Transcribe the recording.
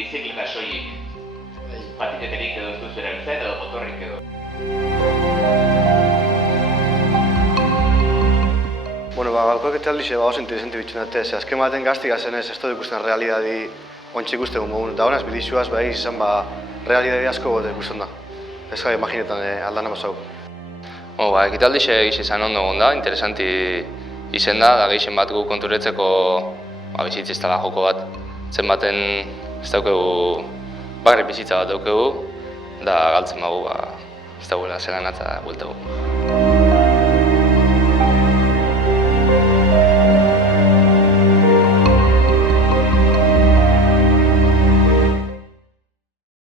bizikleta soilik. Patineterik edo ez duzu erabiltzen edo motorrik edo. Bueno, gaurko ekitaldixe oso interesante bitxuna dute, azken baten gaztik azenez ez dut ikusten realidadi ontsi ikusten dugun, eta honaz bidizuaz bai izan realidadi asko gote ikusten da. Ez gai imaginetan aldana pasau. Ekitaldixe egiz izan ondo gonda, interesanti izen da gehixen bat gu konturetzeko bizitza ez dela joko bat. Zenbaten ez daukegu, bakarrik bizitza bat daukegu, da galtzen bagu ez dagoela zelan eta bueltagu.